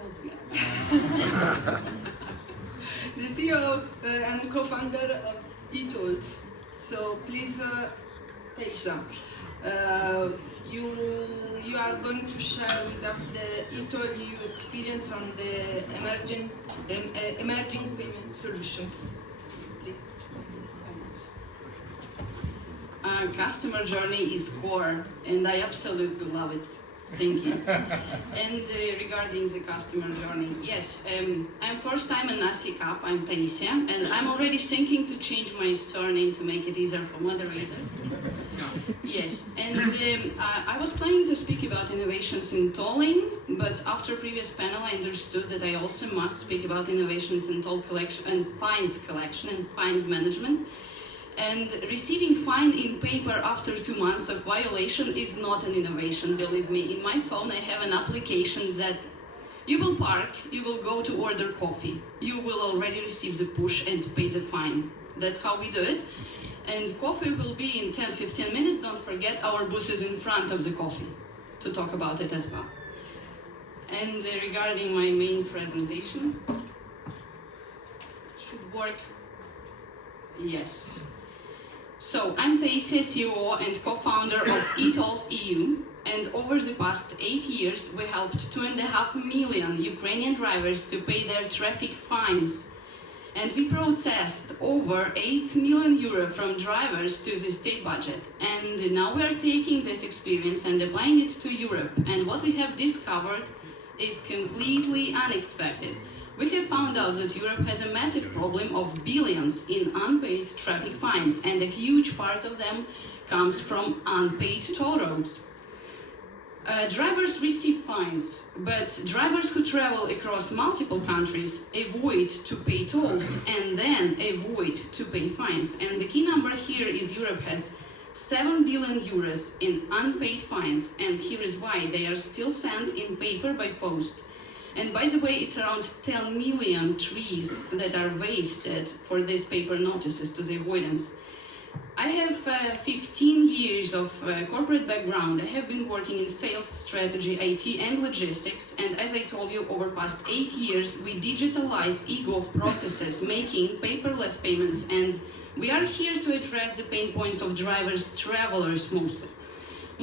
will do that. The CEO and co-founder of eTOLLs. So please, Teisha, you are going to share with us the eTOLL you experience on the emerging payment solutions. Please. Customer journey is core, and I absolutely love it. Thank you. And regarding the customer journey, yes, I'm first time in ASECAP, I'm Taisia, and I'm already thinking to change my surname to make it easier for moderators. Yes, and I was planning to speak about innovations in tolling, but after previous panel I understood that I also must speak about innovations in toll collection and fines management. And receiving fine in paper after 2 months of violation is not an innovation, believe me. In my phone I have an application that you will park, you will go to order coffee, you will already receive the push and pay the fine. That's how we do it. And coffee will be in 10-15 minutes. Don't forget, our booth is in front of the coffee to talk about it as well. And regarding my main presentation, should work. Yes. So, I'm Taisia, CEO and co-founder of eTOLLs EU, and over the past 8 years we helped 2.5 million Ukrainian drivers to pay their traffic fines. And we processed over 8 million euro from drivers to the state budget. And now we are taking this experience and applying it to Europe. And what we have discovered is completely unexpected. We have found out that Europe has a massive problem of billions in unpaid traffic fines, and a huge part of them comes from unpaid toll roads. Drivers receive fines, but drivers who travel across multiple countries avoid to pay tolls and then avoid to pay fines. And the key number here is Europe has 7 billion euros in unpaid fines, and here is why: they are still sent in paper by post. And by the way, it's around 10 million trees that are wasted for these paper notices to the avoidance. I have 15 years of corporate background. I have been working in sales, strategy, IT and logistics, and as I told you, over past 8 years we digitalize e-gov processes, making paperless payments, and we are here to address the pain points of drivers, travelers mostly.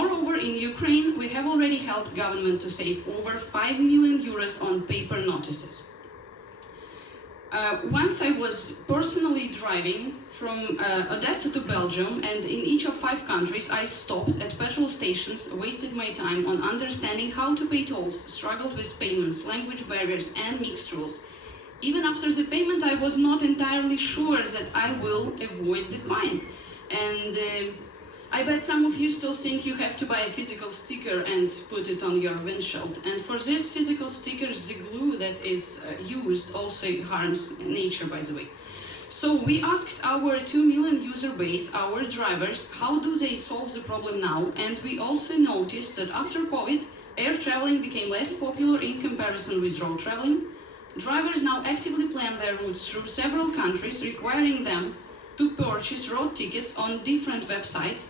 Moreover, in Ukraine, we have already helped government to save over 5 million euros on paper notices. Once I was personally driving from Odessa to Belgium, and in each of 5 countries I stopped at petrol stations, wasted my time on understanding how to pay tolls, struggled with payments, language barriers and mixed rules. Even after the payment I was not entirely sure that I will avoid the fine. And I bet some of you still think you have to buy a physical sticker and put it on your windshield. And for these physical stickers, the glue that is used also harms nature, by the way. So we asked our 2 million user base, our drivers, how do they solve the problem now? And we also noticed that after COVID, air traveling became less popular in comparison with road traveling. Drivers now actively plan their routes through several countries, requiring them to purchase road tickets on different websites.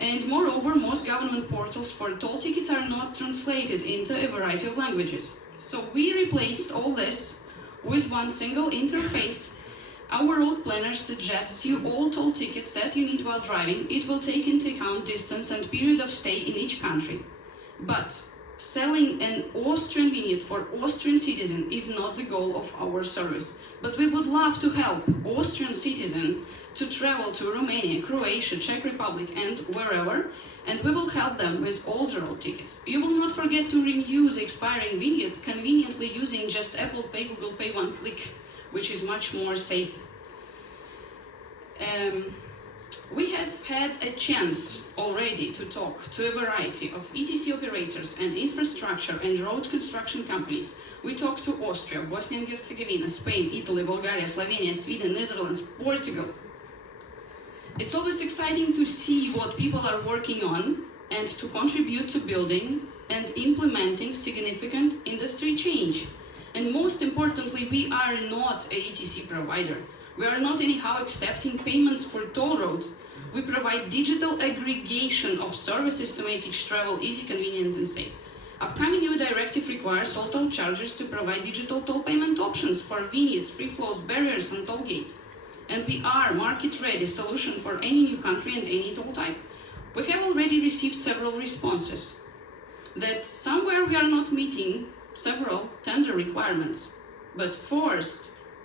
And moreover, most government portals for toll tickets are not translated into a variety of languages. So we replaced all this with one single interface. Our road planner suggests you all toll tickets that you need while driving. It will take into account distance and period of stay in each country. But selling an Austrian vignette for Austrian citizens is not the goal of our service. But we would love to help Austrian citizens to travel to Romania, Croatia, Czech Republic and wherever, and we will help them with all the road tickets. You will not forget to renew the expiring vignette conveniently using just Apple Pay, Google Pay, one click, which is much more safe. We have had a chance already to talk to a variety of ETC operators and infrastructure and road construction companies. We talked to Austria, Bosnia and Herzegovina, Spain, Italy, Bulgaria, Slovenia, Sweden, Netherlands, Portugal. It's always exciting to see what people are working on and to contribute to building and implementing significant industry change. And most importantly, we are not a ETC provider. We are not anyhow accepting payments for toll roads. We provide digital aggregation of services to make each travel easy, convenient and safe. Upcoming EU directive requires all toll chargers to provide digital toll payment options for vignettes, free flows, barriers, and toll gates. And we are a market-ready solution for any new country and any toll type. We have already received several responses that somewhere we are not meeting several tender requirements. But first,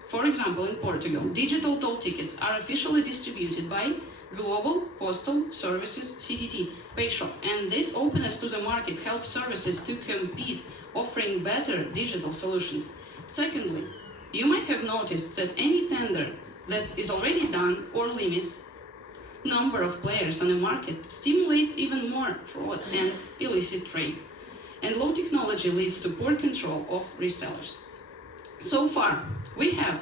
for example, in Portugal, digital toll tickets are officially distributed by Global Postal Services CTT PayShop, and this openness to the market helps services to compete, offering better digital solutions. Secondly, you might have noticed that any tender that is already done or limits number of players on the market stimulates even more fraud and illicit trade. And low technology leads to poor control of resellers. So far, we have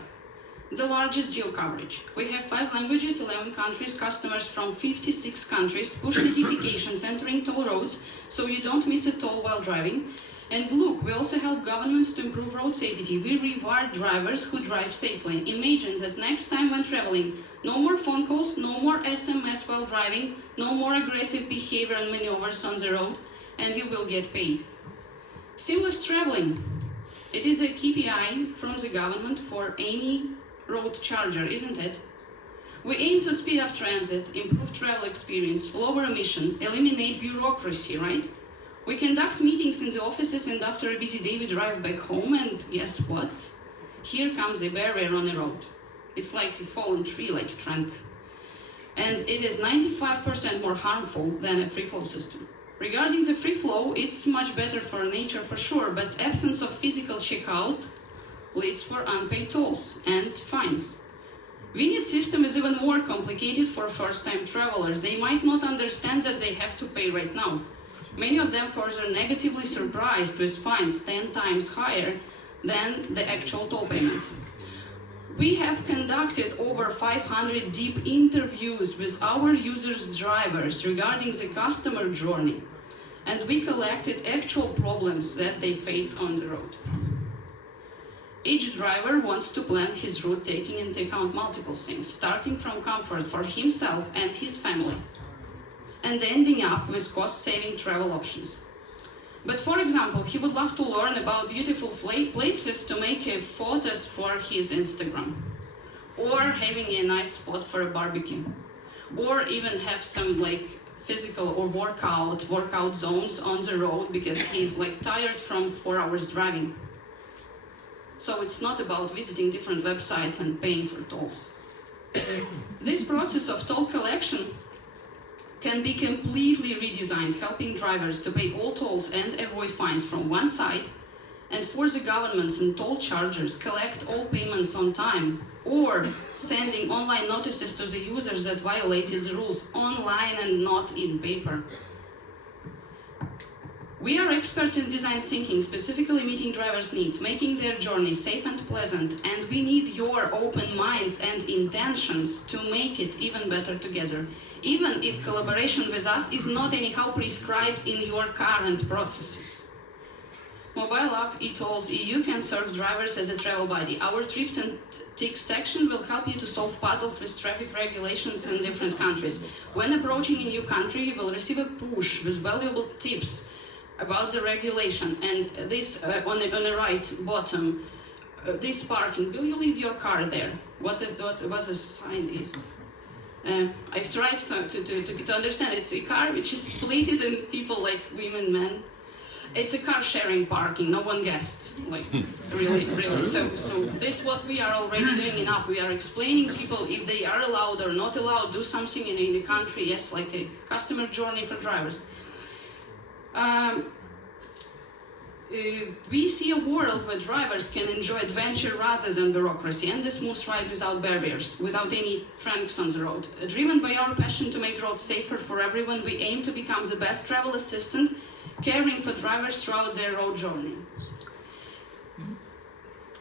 the largest geo coverage. We have 5 languages, 11 countries, customers from 56 countries, push notifications entering toll roads so you don't miss a toll while driving. And look, we also help governments to improve road safety. We reward drivers who drive safely. Imagine that next time when traveling, no more phone calls, no more SMS while driving, no more aggressive behavior and maneuvers on the road, and you will get paid. Seamless traveling. It is a KPI from the government for any road charger, isn't it? We aim to speed up transit, improve travel experience, lower emission, eliminate bureaucracy, right? We conduct meetings in the offices, and after a busy day we drive back home, and guess what? Here comes the barrier on the road. It's like a fallen tree, like a trunk. And it is 95% more harmful than a free flow system. Regarding the free flow, it's much better for nature for sure, but absence of physical checkout leads for unpaid tolls and fines. Vignette system is even more complicated for first-time travelers. They might not understand that they have to pay right now. Many of them further negatively surprised with fines 10 times higher than the actual toll payment. We have conducted over 500 deep interviews with our users' drivers regarding the customer journey, and we collected actual problems that they face on the road. Each driver wants to plan his route taking into account multiple things, starting from comfort for himself and his family, and ending up with cost-saving travel options. But for example, he would love to learn about beautiful places to make photos for his Instagram, or having a nice spot for a barbecue, or even have some physical or workout zones on the road because he's tired from 4 hours driving. So it's not about visiting different websites and paying for tolls. This process of toll collection can be completely redesigned, helping drivers to pay all tolls and avoid fines from one side, and for the governments and toll chargers collect all payments on time, or sending online notices to the users that violated the rules online and not in paper. We are experts in design thinking, specifically meeting drivers' needs, making their journey safe and pleasant, and we need your open minds and intentions to make it even better together, even if collaboration with us is not anyhow prescribed in your current processes. Mobile app eTOLLs EU can serve drivers as a travel buddy. Our trips and ticks section will help you to solve puzzles with traffic regulations in different countries. When approaching a new country, you will receive a push with valuable tips about the regulation, and this on the right bottom, this parking, will you leave your car there? What the sign is? I've tried to understand. It's a car which is split in people like women, men. It's a car sharing parking, no one guessed, really. So this what we are already doing in app. We are explaining people if they are allowed or not allowed, do something in the country, yes, like a customer journey for drivers. We see a world where drivers can enjoy adventure rather than bureaucracy, and a smooth ride without barriers, without any trunks on the road. Driven by our passion to make roads safer for everyone, we aim to become the best travel assistant, caring for drivers throughout their road journey.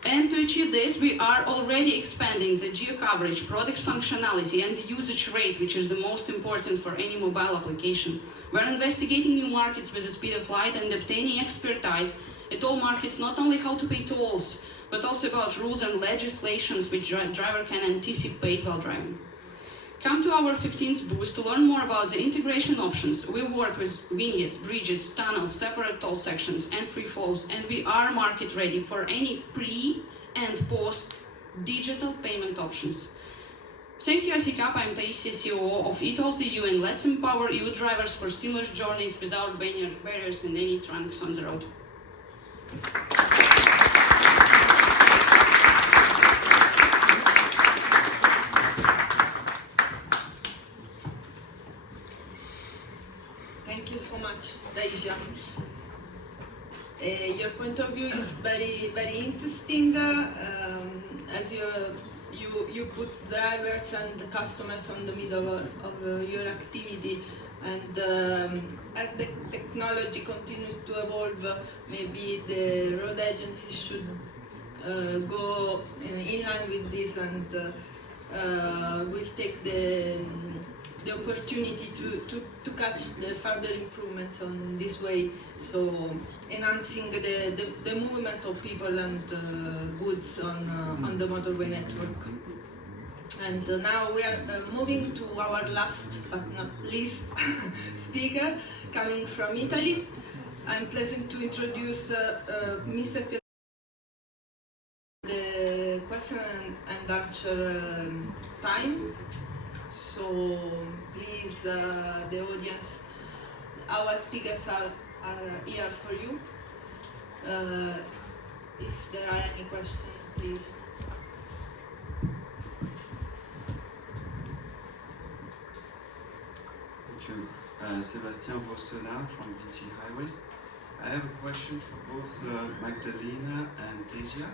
And to achieve this, we are already expanding the geo-coverage, product functionality, and the usage rate, which is the most important for any mobile application. We're investigating new markets with the speed of light and obtaining expertise at all markets, not only how to pay tolls, but also about rules and legislations which driver can anticipate while driving. Come to our 15th booth to learn more about the integration options. We work with vignettes, bridges, tunnels, separate toll sections, and free flows, and we are market ready for any pre and post digital payment options. Thank you, ASECAP. I'm Taisia, CEO of eTOLLs EU, and let's empower EU drivers for seamless journeys without barriers and any trunks on the road. Thank you so much, Taisia. Your point of view is very, very interesting. As you put drivers and the customers on the middle of your activity, and as the technology continues to evolve, maybe the road agencies should go in line with this, and will take the opportunity to catch the further improvements on this way, so enhancing the movement of people and goods on the motorway network. And now we are moving to our last but not least speaker, coming from Italy. I'm pleased to introduce Mr. The question and answer time. So please, the audience, our speakers are here for you. If there are any questions, please. Thank you. Sebastian Vossela from VT Highways. I have a question for both Magdalena and Taisia.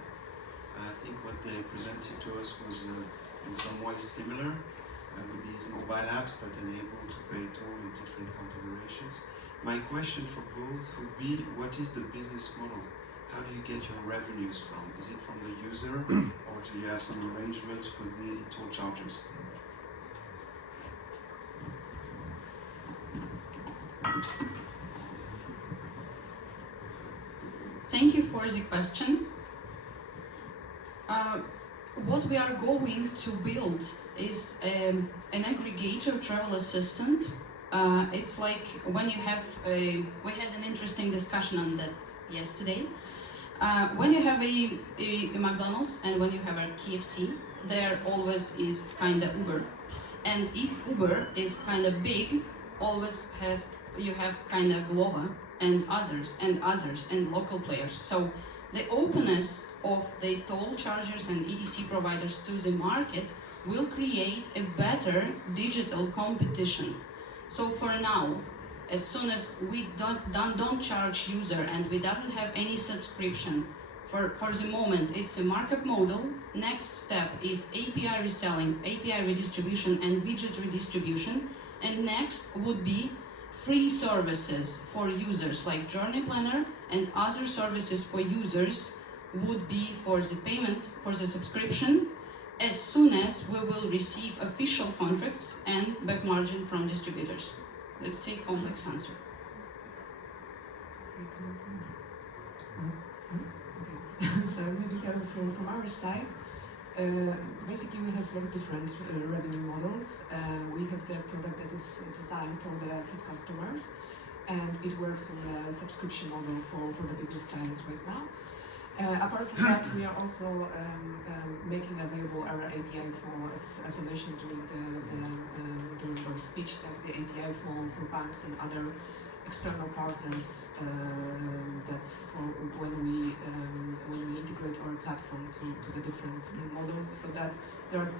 I think what they presented to us was in some ways similar with these mobile apps that enable to pay toll in different configurations. My question for both would be, what is the business model? How do you get your revenues from? Is it from the user or do you have some arrangements with the toll chargers? Thank you for the question. What we are going to build is an aggregator travel assistant. It's like when you have we had an interesting discussion on that yesterday. When you have a McDonald's and when you have a KFC, there always is kind of Uber. And if Uber is kind of big, always you have kind of Glovo and others and local players. So the openness of the toll chargers and ETC providers to the market will create a better digital competition. So for now, as soon as we don't charge user and we doesn't have any subscription, for the moment it's a markup model. Next step is API reselling, API redistribution and widget redistribution, and next would be free services for users like Journey Planner, and other services for users would be for the payment, for the subscription, as soon as we will receive official contracts and back margin from distributors. Let's say complex answer. So maybe from our side, basically we have like different revenue models. We have the product that is designed for the fleet customers, and it works in a subscription model for the business clients right now. Apart from that, we are also making available our API for, as I mentioned during our speech, like the API for banks and other external partners. That's for when we integrate our platform to the different models, so that they're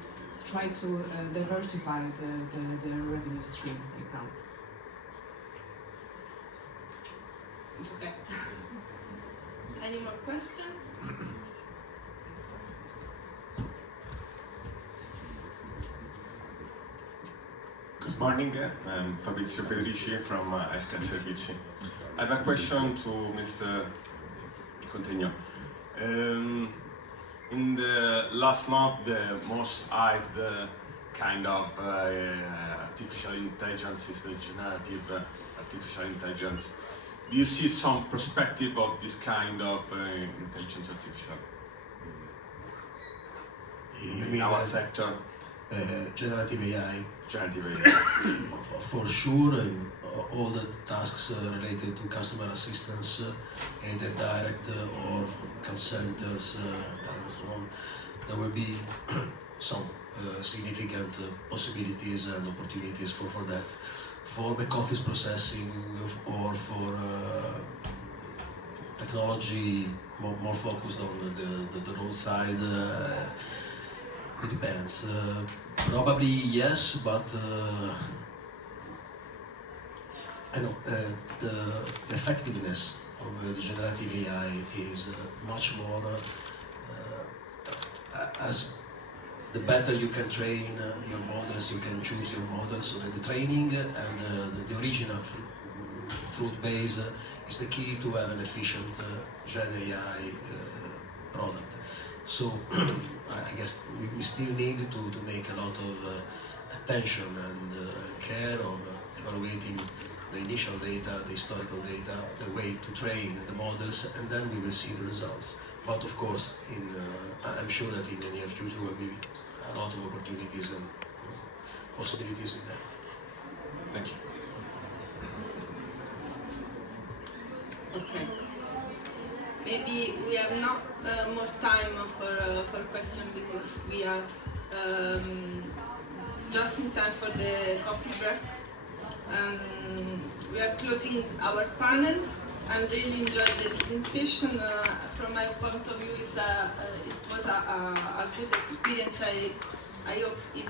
trying to diversify the revenue stream right now. Okay. Any more questions? Good morning, I'm Fabrizio Federici from ASECAP Days. I have a question to Mr. Contegno. In the last month, the most hyped kind of artificial intelligence is the generative artificial intelligence. Do you see some perspective of this kind of intelligence artificial in our sector? generative AI. Generative AI. For sure, in all the tasks related to customer assistance, either direct or call centers and so on, there will be some significant possibilities and opportunities for that. For back office processing or for technology more focused on the roadside, it depends. Probably yes, but I know the effectiveness of the generative AI is much more as the better you can train your models, you can choose your models. So the training and the original truth base is the key to have an efficient Gen AI product. So I guess we still need to make a lot of attention and care of evaluating the initial data, the historical data, the way to train the models, and then we will see the results. But of course, I'm sure that in the near future there will be a lot of opportunities and possibilities in there. Thank you. Okay. Maybe we have not more time for questions because we are just in time for the coffee break. We are closing our panel. I really enjoyed the presentation. From my point of view, it was a good experience. I hope it